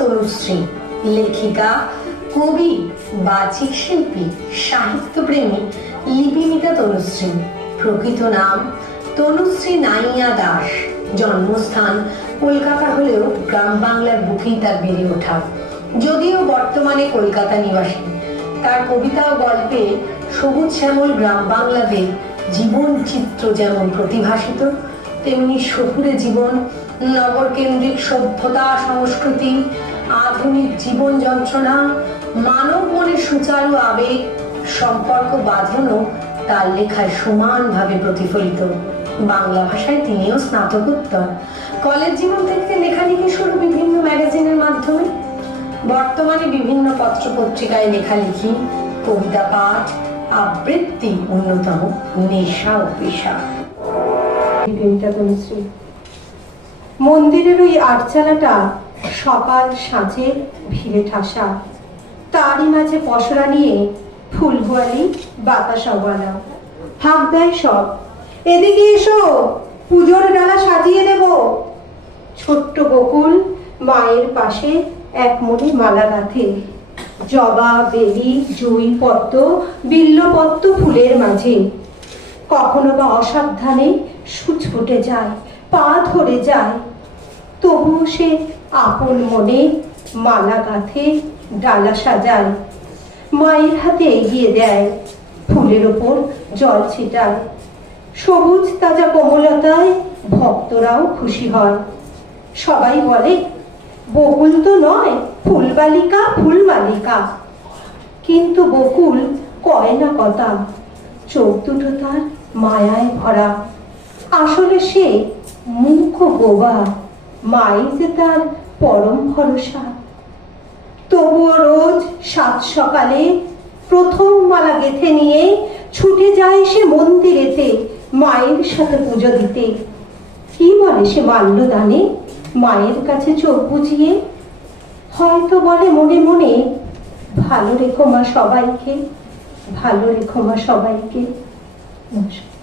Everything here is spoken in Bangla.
তনুশ্রী, লেখিকা, কবি, বাচিক শিল্পী, সাহিত্যপ্রেমী লিপিমিতা তনুশ্রী। প্রকৃত নাম তনুশ্রী নাইয়া দাস। জন্মস্থান কলকাতা হলেও গ্রাম বাংলার বুকেই তার বেড়ে ওঠা। যদিও বর্তমানে কলকাতা নিবাসী, তার কবিতা ও গল্পে সবুজ শ্যামল গ্রাম বাংলাদের জীবন চিত্র যেমন প্রতিভাসিত, তেমনি শহুরে জীবন, নগর কেন্দ্রিক সভ্যতা সংস্কৃতি, আধুনিক জীবন যন্ত্রণা, মানব মনের সুচারু আবেগ সম্পর্ক বাঁধনও তার লেখায় সমানভাবে প্রতিফলিত। বাংলা ভাষায় তিনিও স্নাতকোত্তর। কলেজ জীবন থেকে লেখালেখি শুরু বিভিন্ন ম্যাগাজিনের মাধ্যমে। বর্তমানে বিভিন্ন পত্র পত্রিকায় লেখালেখি, কবিতা পাঠ, আবৃত্তি অন্যতম নেশা ও পেশা। মন্দিরের ওই আটচালাটা সকাল সাঁঝে ভিড়ে ঠাসা, তারই মাঝে পসরা নিয়ে ফুলগুয়ালি বাতাসাওয়ালা হাঁক দেয় সব, এদিকে এসো, পুজোর ডালা সাজিয়ে দেব। ছোট্ট বকুল মায়ের পাশে এক মনে মালা গাঁথে, জবা, বেলি, জুঁই পদ্ম, বিল্লপদ্ম ফুলের মাঝে। কখনো বা অসাবধানে সূচ ফুটে যায়, পা ধরে যায়, তবুও সে আপন মনে মালা গাঁথে, ডালা সাজায়, মায়ের হাতে এগিয়ে দেয়, ফুলের ওপর জল ছিটায়। সবুজ তাজা কোমলতায় ভক্তরাও খুশি হয়। সবাই বলে, বকুল তো নয়, ফুলবালিকা, ফুলমালিকা। কিন্তু বকুল কয় না কথা, চোখ দুটো তার মায়ায় ভরা। আসলে সে মুখ বোবা, মাই যে তার পরম ভরসা। তবুও রোজ সাত সকালে প্রথম মালা গেঁথে নিয়ে ছুটে যায় সে মন্দিরেতে মায়ের সাথে পুজো দিতে। কি বলে সে মাল্যদানে মায়ের কাছে চোখ বুঝিয়ে? হয়তো বলে মনে মনে, ভালো রেখো মা সবাইকে, ভালো রেখো মা সবাইকে। নমস্কার।